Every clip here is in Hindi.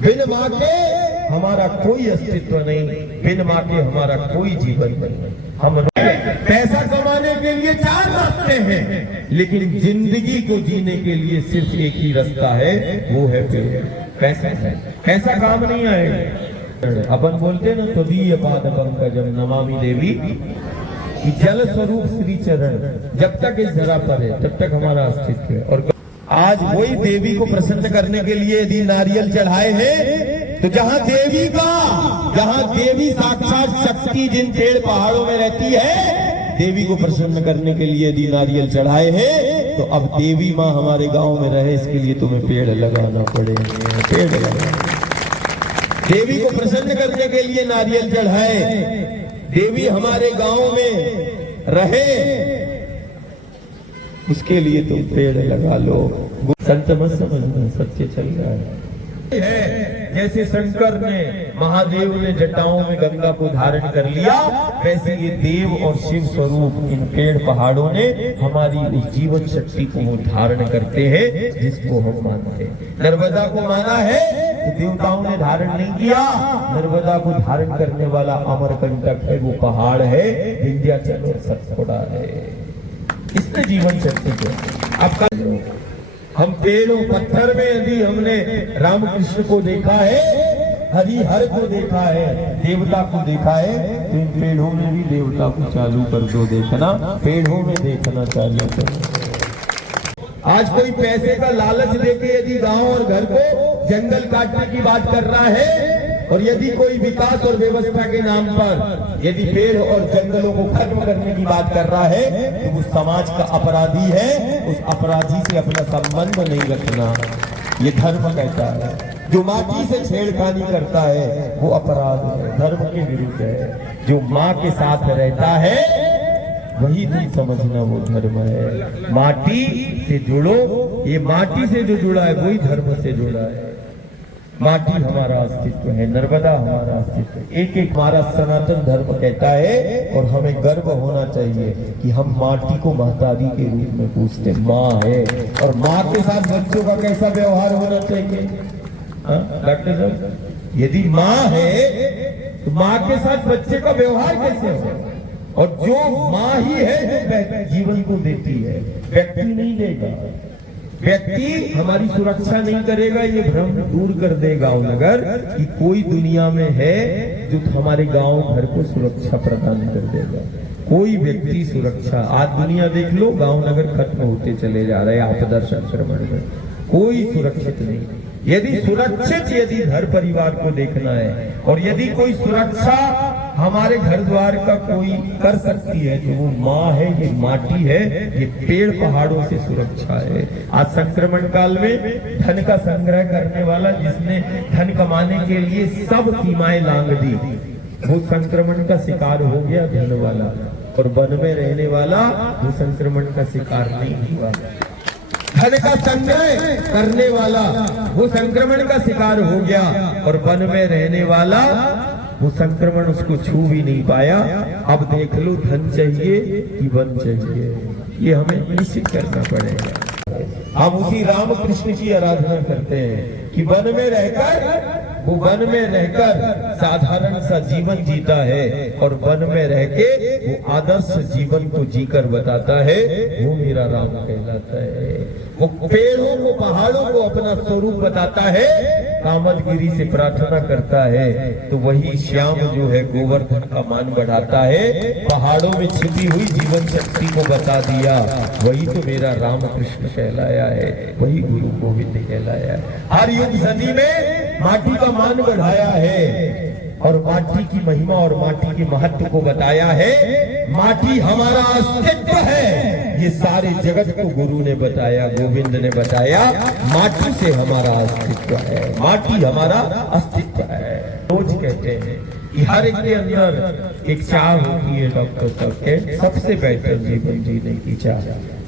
बिन माँ के हमारा कोई अस्तित्व नहीं, बिन माँ के हमारा कोई जीवन नहीं। हम पैसा कमाने के लिए 4 रास्ते हैं, लेकिन जिंदगी को जीने के लिए सिर्फ एक ही रास्ता है, वो है पैसा है। पैसा काम नहीं आएगा। अपन बोलते ना तदीय पाद पंकजम नमामि देवी, कि जल स्वरूप श्री चरण जब तक इस धरा पर है तब तक हमारा अस्तित्व है। और आज वही देवी को प्रसन्न करने के लिए यदि नारियल चढ़ाए हैं, तो जहां देवी साक्षात शक्ति जिन पेड़ पहाड़ों में रहती है, देवी को प्रसन्न करने के लिए यदि नारियल चढ़ाए हैं, तो अब देवी माँ हमारे गांव में रहे, इसके लिए तुम्हें पेड़ लगाना पड़ेगा। पेड़ लगाना, देवी को प्रसन्न करने के लिए नारियल चढ़ाए, देवी हमारे गांव में रहे, उसके लिए तुम पेड़ लगा लो। संत मत समझना, सत्य चल रहा है। जैसे शंकर ने, महादेव ने जटाओं में गंगा को धारण कर लिया, वैसे ये देव और शिव स्वरूप इन पेड़ पहाड़ों ने हमारी उस जीवन शक्ति को वो धारण करते हैं, जिसको हम मानते हैं। नर्मदा को माना है तो देवताओं ने धारण नहीं किया, नर्मदा को धारण करने वाला अमरकंटक है, वो पहाड़ है, विंध्याचल और सतपुड़ा है। इसने जीवन शक्ति को आपका, हम पेड़ों पत्थर में यदि हमने रामकृष्ण को देखा है, हरिहर को देखा है, देवता को देखा है, तो इन पेड़ों में भी देवता को चालू कर दो देखना, पेड़ों में देखना चालू करो। आज कोई पैसे का लालच देके यदि गांव और घर को जंगल काटने की बात कर रहा है, और यदि कोई विकास और व्यवस्था के नाम पर यदि पेड़ और जंगलों को खत्म करने की बात कर रहा है, तो वो समाज का अपराधी है। उस अपराधी से अपना संबंध नहीं रखना, ये धर्म कहता है। जो माटी से छेड़खानी करता है वो अपराध है, धर्म के विरुद्ध है। जो माँ के साथ रहता है वही तुम समझना वो धर्म है। माटी से जुड़ो, ये माटी से जो जुड़ा है वही धर्म से जुड़ा है। माटी हमारा अस्तित्व है, नर्मदा हमारा अस्तित्व है। एक एक हमारा सनातन धर्म कहता है, और हमें गर्व होना चाहिए कि हम माटी को महतारी के रूप में पूछते, माँ है। और माँ के साथ बच्चों का कैसा व्यवहार होना चाहिए डॉक्टर साहब? यदि माँ है तो माँ के साथ बच्चे का व्यवहार कैसे हो? और जो माँ ही है जो जीवन को देती है, व्यक्ति नहीं देगा। व्यक्ति हमारी सुरक्षा नहीं करेगा, ये भ्रम दूर कर दे गांव नगर कि कोई दुनिया में है जो हमारे गांव घर को सुरक्षा प्रदान कर देगा। कोई व्यक्ति सुरक्षा, आज दुनिया देख लो, गांव नगर खत्म होते चले जा रहे हैं आपदा संक्रमण में, कोई सुरक्षित नहीं। यदि सुरक्षित यदि घर परिवार को देखना है, और यदि कोई सुरक्षा हमारे घर द्वार का कोई कर सकती है, तो वो माँ है, ये माटी है, ये पेड़ पहाड़ों से सुरक्षा है। आज संक्रमण काल में धन का संग्रह करने वाला, जिसने धन कमाने के लिए सब सीमाएं लांघ दी, वो संक्रमण का शिकार हो गया धन वाला, और वन में रहने वाला वो संक्रमण का शिकार नहीं हुआ। धन का संग्रह करने वाला वो संक्रमण का शिकार हो गया, और वन में रहने वाला वो संक्रमण उसको छू भी नहीं पाया। अब देख लो, धन चाहिए कि वन चाहिए, ये हमें निश्चित करना पड़ेगा। हम उसी राम कृष्ण की आराधना करते हैं कि वन में रहकर, वो वन में रहकर साधारण सा जीवन जीता है, और वन में रह के वो आदर्श जीवन को जीकर बताता है, वो मेरा राम कहलाता है। वो पेड़ों को पहाड़ों को अपना स्वरूप बताता है, कामदगिरी से प्रार्थना करता है, तो वही श्याम जो है गोवर्धन का मान बढ़ाता है। पहाड़ों में छिपी हुई जीवन शक्ति को बता दिया, वही तो मेरा राम कृष्ण कहलाया है, वही गुरु गोविंद कहलाया है। हर युग सदी में माटी का मान बढ़ाया है, और माटी की महिमा और माटी के महत्व को बताया है। माटी हमारा अस्तित्व है, ये सारे जगत को गुरु ने बताया, गोविंद ने बताया। माटी से हमारा अस्तित्व है, माटी हमारा अस्तित्व है। रोज कहते हैं कि हर एक के अंदर एक चाह होती है डॉक्टर साहब के, सबसे बेहतर जीवन जीने की चाह,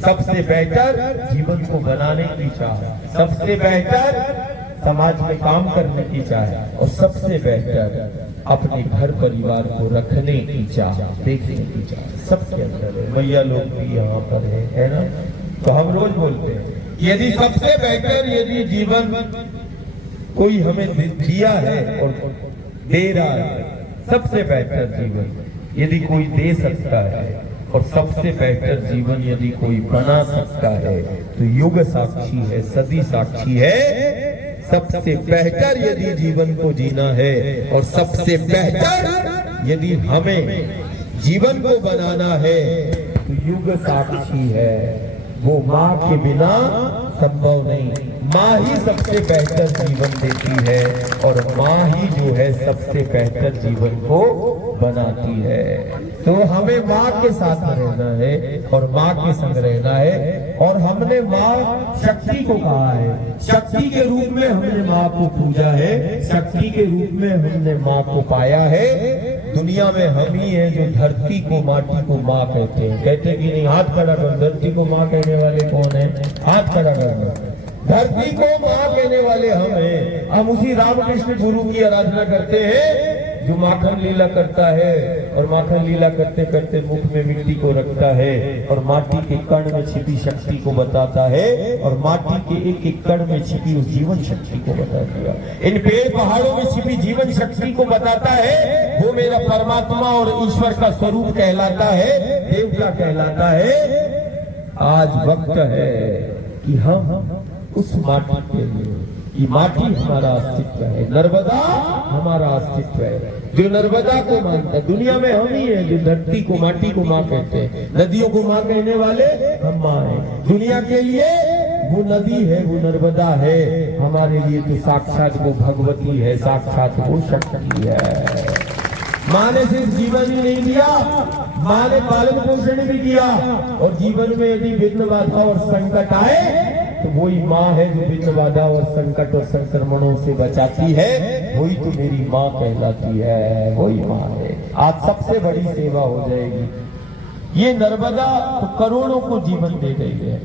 सबसे बेहतर जीवन को बनाने की चाह, सबसे बेहतर समाज में काम करने की चाह, और सबसे बेहतर अपने घर परिवार को रखने की चाह, देखने की चाह, सबके अंदर है। भैया लोग भी यहाँ पर है ना? तो हम रोज बोलते हैं, यदि सबसे बेहतर यदि जीवन कोई हमें दिया है और दे रहा है सबसे बेहतर जीवन यदि कोई दे सकता है, और सबसे बेहतर जीवन यदि कोई बना सकता है, तो युग साक्षी है, सदी साक्षी है। सबसे बेहतर यदि जीवन को जीना है और सबसे बेहतर यदि हमें जीवन को बनाना है, तो युग साक्षी है। वो माँ के बिना संभव नहीं। माँ ही सबसे बेहतर जीवन देती है और माँ ही जो है सबसे बेहतर जीवन को बनाती है। तो हमें माँ के साथ रहना है और माँ के संग रहना है। और हमने माँ शक्ति को कहा है, शक्ति के रूप में हमने माँ को पूजा है, शक्ति के रूप में हमने माँ को पाया है। दुनिया में हम ही हैं जो धरती को, माटी को माँ कहते हैं। कहते कि नहीं? हाथ खड़ा कर। धरती को माँ कहने वाले कौन है? हाथ खड़ा कर। धरती को माँ कहने वाले हम हैं। हम उसी रामकृष्ण गुरु की आराधना करते हैं जो माखन लीला करता है, और माखन लीला करते करते मुख में मिट्टी को रखता है और माटी के कण में छिपी शक्ति को बताता है, और माटी के एक एक कण में छिपी उस जीवन शक्ति को बता दिया। इन पेड़ पहाड़ों में छिपी जीवन शक्ति को बताता है। वो मेरा परमात्मा और ईश्वर का स्वरूप कहलाता है, देवता कहलाता है। आज वक्त है कि हम उस माटी के लिए, ये माटी हमारा अस्तित्व है, नर्मदा हमारा अस्तित्व है। जो नर्मदा को मानता है, दुनिया में हम ही है जो धरती को, माटी को माँ कहते हैं। नदियों को माँ कहने वाले हम माँ हैं। दुनिया के लिए वो नदी है, वो नर्मदा है। हमारे लिए तो साक्षात वो भगवती है, साक्षात वो शक्ति है। माँ ने सिर्फ जीवन ही नहीं दिया, माँ ने पालन पोषण भी किया। और जीवन में यदि विघ्न बाधा और संकट आए तो वही माँ है जो विघ्न बाधा और संकट और संक्रमणों से बचाती है। वही तो मेरी माँ कहलाती है, वही माँ है। आज सबसे बड़ी सेवा हो जाएगी। ये नर्मदा तो करोड़ों को जीवन दे रही है।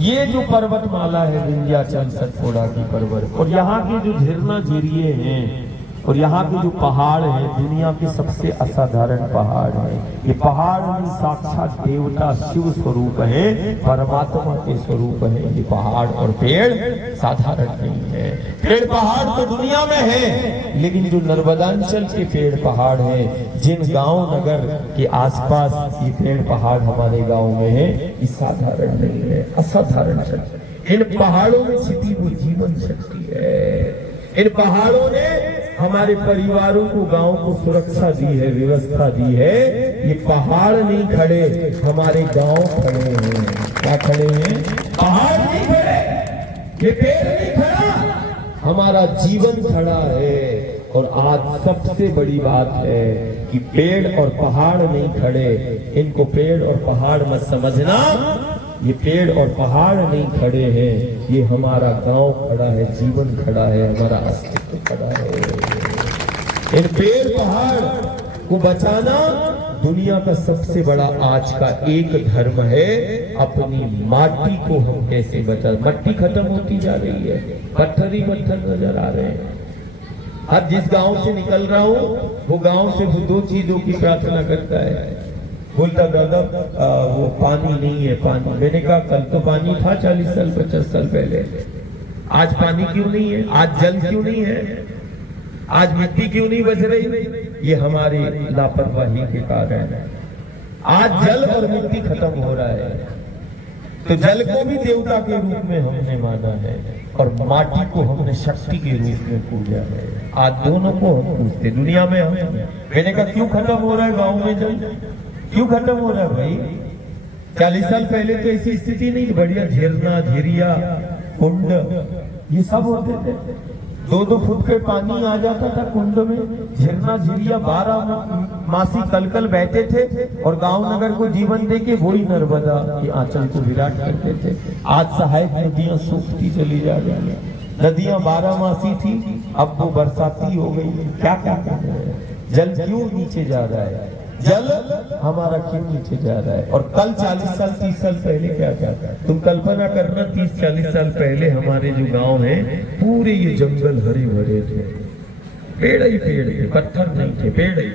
ये जो पर्वतमाला है विंध्याचल सतपुड़ा की पर्वत, और यहाँ के जो झरना झीरिये हैं और यहाँ के जो पहाड़ है, दुनिया के सबसे असाधारण पहाड़ है। ये पहाड़ में साक्षात देवता शिव स्वरूप है, परमात्मा के स्वरूप है। ये पहाड़ और पेड़ साधारण नहीं है। पेड़ पहाड़ तो दुनिया में है, लेकिन जो नर्मदांचल के पेड़ पहाड़ हैं, जिन गांव नगर के आसपास ये पेड़ पहाड़ हमारे गांव में है, ये साधारण नहीं है, असाधारण शक्ति। इन पहाड़ों में छिपी वो जीवन शक्ति है। इन पहाड़ों ने हमारे परिवारों को, गांव को सुरक्षा दी है, व्यवस्था दी है। ये पहाड़ नहीं खड़े, हमारे गांव खड़े हैं। क्या खड़े हैं? पहाड़ नहीं खड़े, ये पेड़ नहीं खड़ा, हमारा जीवन खड़ा है। और आज सबसे बड़ी बात है कि पेड़ और पहाड़ नहीं खड़े। इनको पेड़ और पहाड़ मत समझना। ये पेड़ और पहाड़ नहीं खड़े हैं, ये हमारा गांव खड़ा है, जीवन खड़ा है, हमारा अस्तित्व खड़ा है। इन पेड़ पहाड़ को बचाना दुनिया का सबसे बड़ा आज का एक धर्म है। अपनी माटी को हम कैसे बचा। मट्टी खत्म होती जा रही है, पत्थर ही पत्थर नजर आ रहे हैं। अब जिस गांव से निकल रहा हूँ, वो गांव से वो दो चीजों की प्रार्थना करता है। बोलता दादा वो पानी नहीं है, पानी। मैंने कहा कल तो पानी था 40 साल 50 साल पहले, आज पानी क्यों नहीं है? आज जल क्यों नहीं है? आज मिट्टी क्यों नहीं बच रही? ये हमारी लापरवाही के कारण है। आज जल और मिट्टी खत्म हो रहा है, तो जल को भी देवता के रूप में हमने माना है और माटी को हमने शक्ति के रूप में पूजा है। आज दोनों को हम पूजते। दुनिया में हम, मैंने कहा क्यों खत्म हो रहा है गाँव में जल? क्यों खत्म हो रहा है भाई? 40 साल पहले तो ऐसी स्थिति नहीं, बढ़िया झरना झीरिया कुंड ये सब होते थे। 2-2 फुट पे पानी आ जाता था कुंड में। झरना झीरिया 12 मासी कलकल बहते थे और गांव नगर को जीवन देके वही नर्मदा के आंचल को विराट करते थे। आज सहायक नदियां सूखती चली जा रही है। नदियां 12 मासी थी, अब वो बरसाती हो गई। क्या क्या कर रहे हैं? जल क्यों नीचे जा रहा है? जल हमारा क्यों नीचे जा रहा है? और कल 40 साल 30 साल पहले क्या था? तुम कल्पना करना, 30-40 साल पहले हमारे जो गांव है पूरे ये जंगल हरे भरे थे, पेड़ ही पेड़ थे, पत्थर नहीं थे, पेड़ ही।